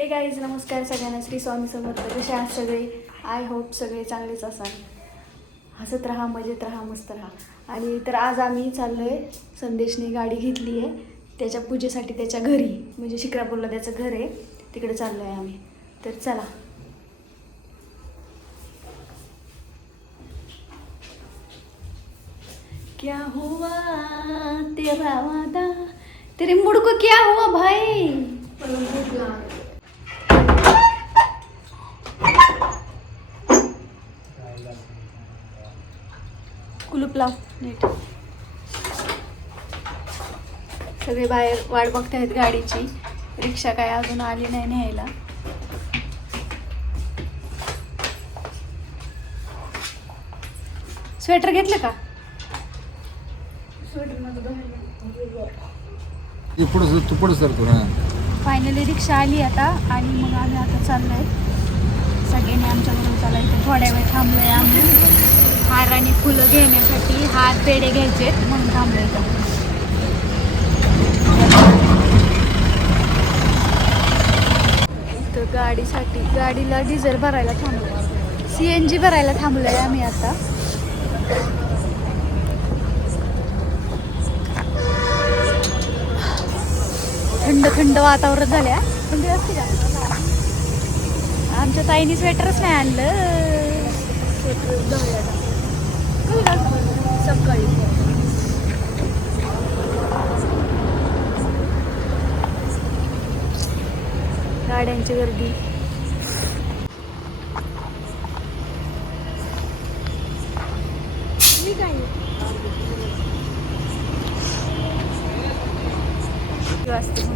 हे गाईज नमस्कार सगळ्यांना. श्री स्वामी समर्थ. कसे आहात सगळे? आय होप सगळे चांगलेच असाल. हसत राहा मजेत राहा मस्त राहा. आणि तर आज आम्ही चाललो आहे संदेशने गाडी घेतली आहे. त्याच्या पूजेसाठी त्याच्या घरी म्हणजे शिक्रापूरला त्याचं घर आहे. तिकडे चाललो आहे आम्ही. तर चला. क्या हुआ तेरा वादा? तेरे मुड़ को क्या हुआ भाई? कुलूप लाव. नीट. सगळे बाहेर वाट बघतायत गाडीची. रिक्षा काय अजून आली नाही न्यायला. स्वेटर घेतलं का? तू पुढं फायनली रिक्षा आली आता आणि मग आम्ही आता चाललोय. सगळ्यांनी आमच्याकडून चालायचं थोड्या वेळ थांबलोय आम्ही. हार आणि फुलं घेण्यासाठी हार पेढे घ्यायचे म्हणून थांबलोय इथं. इथं गाडीसाठी गाडीला डिझेल भरायला थांबलो सी एन जी भरायला थांबलोय आम्ही आता. थंड थंड वातावरण झाल्या. थंडी असते का? आमच्या ताईने स्वेटरच नाही आणलं. स्वेटर दळलं ना. कधी लागलं? सकाळी गाड्यांची गर्दी.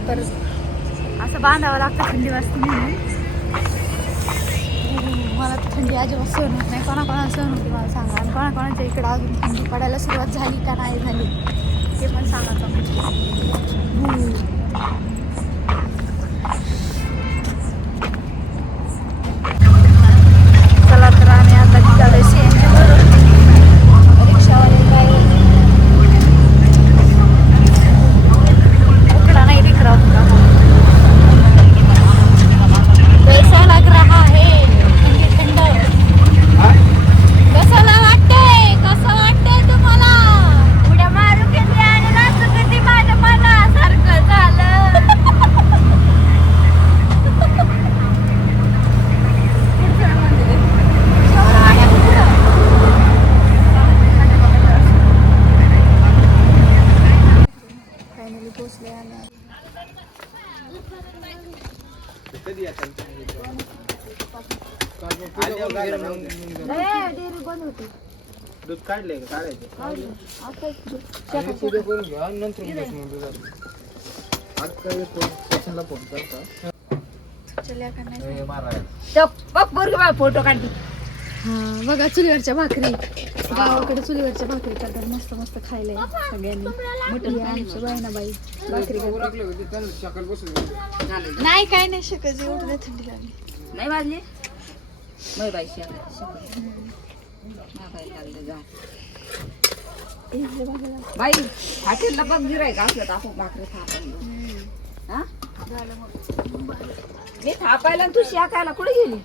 परत असं बांधावं लागतं थंडी वाजते. मला थंडी अजिबात सहन होत नाही. कोणाकोणाला सहन होती मला सांगा. आणि कोणाकोणाच्या इकडं अजून थंडी पडायला सुरुवात झाली का नाही झाली ते पण सांगा तुम्ही चला तर आम्ही आता निघालोय सी एन जी भरून रिक्षावाले काय उकडा नाही दिख रहा उकडा कैसा लग रहा है थंडी थंड कसं ना वाटतंय कसं वाटतंय तुम्हाला उड्या मारू किती आणि नाचू किती माझ्या मनासारखं झालं फायनली पोचले आम्ही डेअरी बंद होती दूध काढले का? काढायचे आता आणि पुढे करून घ्या नंतर बस मग दुधात. आज काय येतो स्टेशनला फोन करता? चल्या का नाही ए, मारा. फोटो काढते. हा बघा चुलीवरच्या भाकरी. गावाकडे चुलीवरच्या भाकरी करतात मस्त मस्त खायला सगळ्यांनी. या आमच्या बहिणाबाई भाकरी करतात. ओळखले होते त्यांना शकल बसून नाही काय नाही शकत एवढं नाही थंडी लागली. नाही वाजले मै बाई. बाई हॉटेलला बघ गिराय का असलं तर आपण भाकरी थापायला हम्म. झालं मग मी थापायला तू शाकायला कुठे गेली?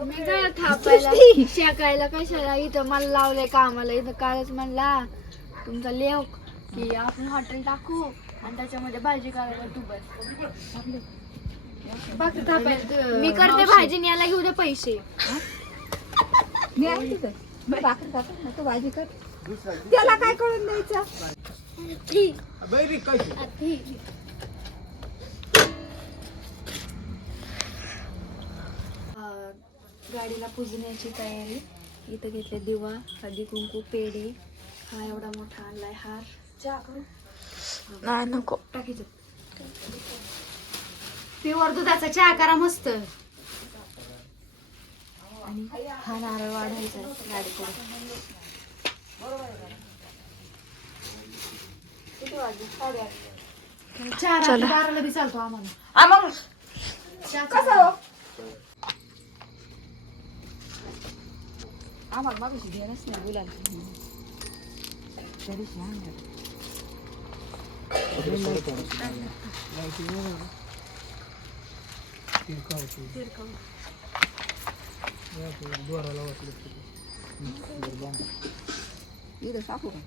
मी काय थापायला शेकायला कशाला इथं मला लावलंय कामाला? इथं कालच म्हणला तुमचा लेख की आपण हॉटेल टाकू आणि त्याच्यामध्ये भाजी करायला तू बस मी करते भाजी आणि याला घेऊ दे पैसे. मी भाकरी तू भाजी कर. त्याला काय कळून द्यायचं? गाडीला पुजण्याची तयारी. इथं घेतले दिवा हळदी कुंकू पेढे. हा एवढा मोठा आणलाय हार. चहा करू? नको. टाकीच प्युअर दुधाचा चहा करा मस्त. आणि हा नारळ वाढायचा आहे गाडीकडे किती वाजले? साडेआठ. चहा रात्री बाराला बी चालतो आम्हाला. हा मग. चहा कसं हो? आम्हाला मागशी घेणंच नाही बोलायला. इथं टाकू का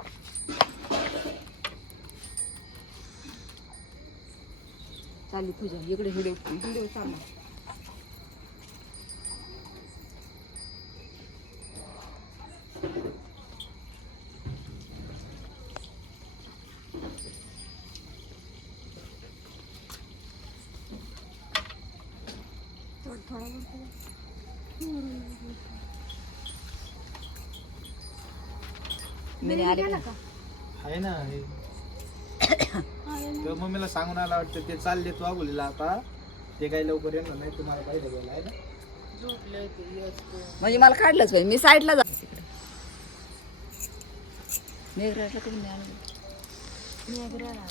चालली तुझ्या इकडे हिडे हिडे चालला थोडं थोडं वरती. आले का? आहे ना हे हा, ना. तर मम्मीला सांगून आला वाटतं ते चालले तू आबोलीला आता. ते काही लवकर येणार नाही तुम्हाला पाहिजे बोला आहे ना? म्हणजे मला काढलंच पाहिजे मी साईडला जाते तिकडे मेघराजला मेघराला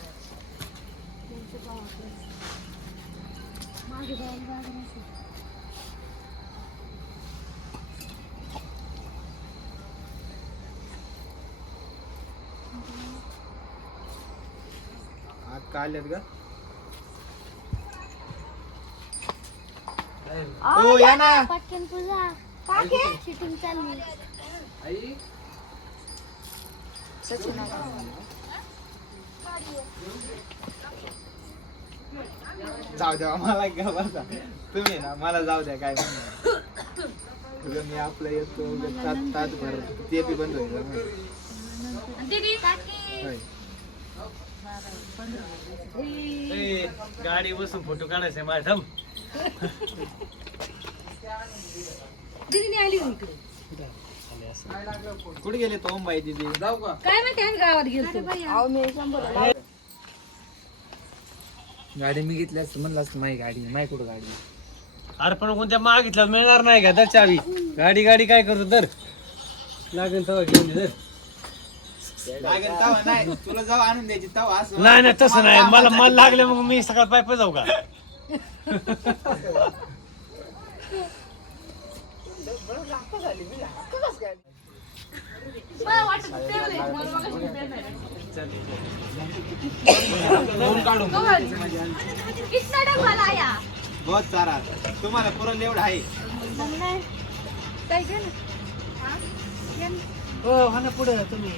आज का हो या ना. पटकन पूजा शूटिंग चालली सचिन जाऊ द्या मला का. बसा तुम्ही ना मला जाऊ द्या काय म्हणणार उगाच मी आपलं येतो उगाच तास तासभर ते बी बंद होईल. ए, गाडी बसून फोटो काढायचे मॅडम. कुठे गेले तो बाई दिदी? जाऊ का? अहो मी शंभर गाडी मी घेतली असतं म्हणलं असतं माझी गाडी माही कुठं गाडी अरे पण कोणत्या मागितलं मिळणार नाही का? तर चावी. गाडी गाडी काय करतो तर लागेल तेव्हा घेऊन ये, धर. लागेल तवा नाही तुला जाऊ आणून द्यायची तवा असं नाही नाही तसं नाही. मला मला लागले मग मी सकाळ पाय पाय जाऊ का? बहुत सारा. तुम्हाला पुरण एवढं आहे. काय हो हा ना पुढे तुम्ही.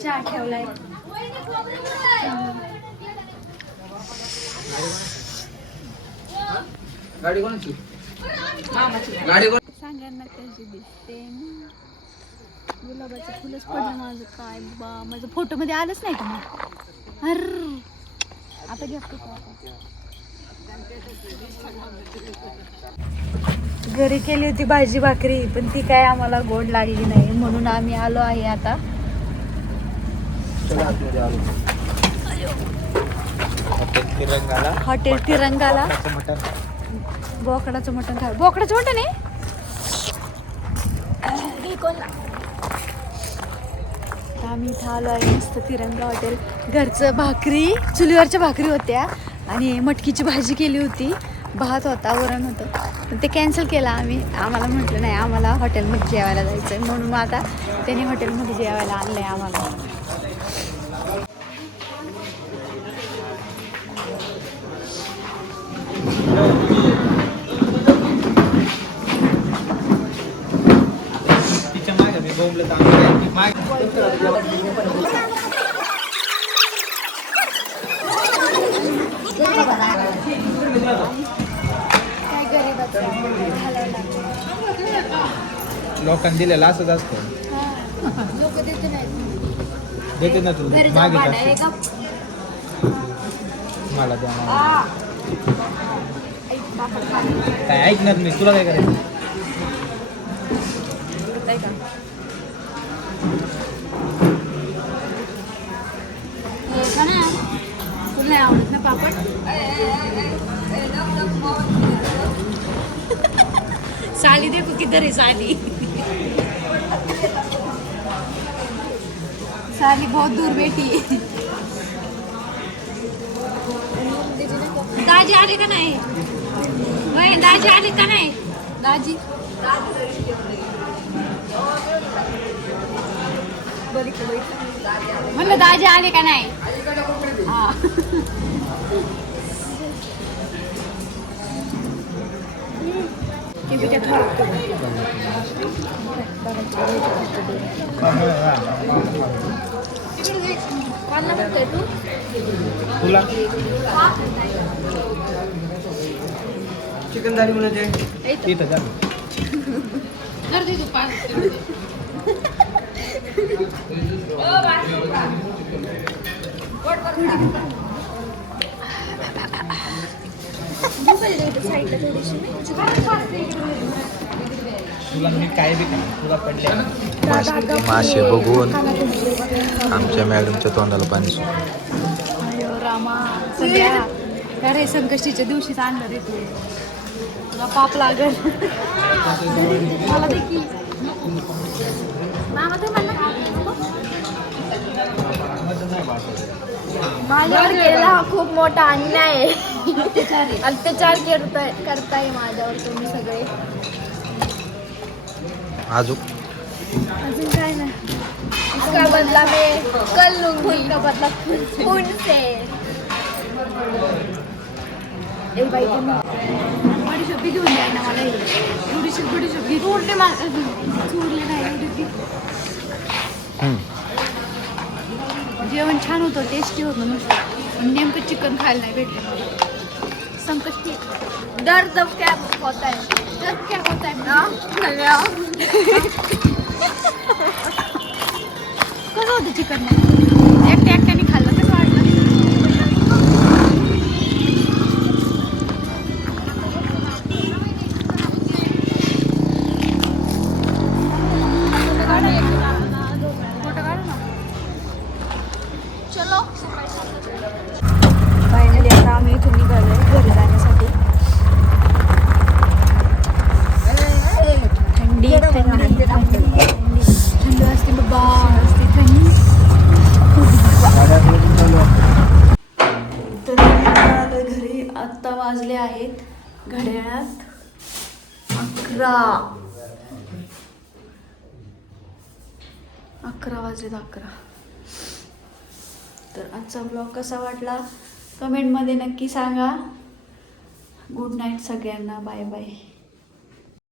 चहा ठेवलाय. गाडी कोणाची? गाडी. सांगायला कशी दिसते. गुलाबाचं फुलच पडलं माझं काय बा माझं फोटो मध्ये आलंच नाही का अर आता आता? घरी केली होती भाजी भाकरी पण ती काय आम्हाला गोड लागली नाही म्हणून आम्ही आलो आहे आता. तिरंगाला हॉटेल तिरंगाला. बोकडाचं मटण खा बोकडाचं मटण आहे? आम्ही इथं आलो आहे मस्त तिरंगा हॉटेल. घरचं भाकरी चुलीवरच्या भाकरी होत्या आणि मटकीची भाजी केली होती. भात होता वरण होतं. पण ते कॅन्सल केलं आम्ही. आम्हाला म्हटलं नाही आम्हाला हॉटेलमध्ये जेवायला जायचं आहे म्हणून मग आता त्याने हॉटेलमध्ये जेवायला आणलं आहे आम्हाला. लोकांनी दिलेलं असंच असतं. लोक देते ना तू मागे मला द्या. काय ऐकणार मी तुला काय करायचं. तुला आवडत ना पापड? साली देखो किधर है साली. साली बहुत दूर बैठी दाजी आले का नाही? दाजी आले का नाही? दाजी. म्हणलं दाजी आले का नाही? हा. तुला? चिकन दारी म्हणजे इथं. जा. जर दे तू पाच तुला मी काय बी तुला पडले मासे मासे बघून आमच्या मॅडमच्या तोंडाला पाणी सुटलं. रामा सध्या अरे संकष्टीच्या दिवशीच आणलं रे तू. तुला पाप लागल. मला देखील. माझ्यावर केलेला हा खूप मोठा अन्याय आहे. अत्याचार करताय करताय माझ्यावर तुम्ही सगळे. अजून? अजून काय नाही. इसका बदला मैं कल लूंगी. का बदला खून से. ए बाई बी घेऊन द्याय ना मला पूर्ण मा- चोरले नाही एवढी. जेवण छान होतं टेस्टी होतं नुसतं. पण नेमकं चिकन खायला नाही भेटलं. संकष्टी डर जब क्या होता है तर क्या होत आहे. ना कसं होतं चिकन एकट्या आत्ता वाजले आहेत. घड्याळात अकरा. अकरा. वाजलेत अकरा. तर आजचा ब्लॉग कसा वाटला? कमेंटमध्ये नक्की सांगा. गुड नाईट सगळ्यांना. Bye bye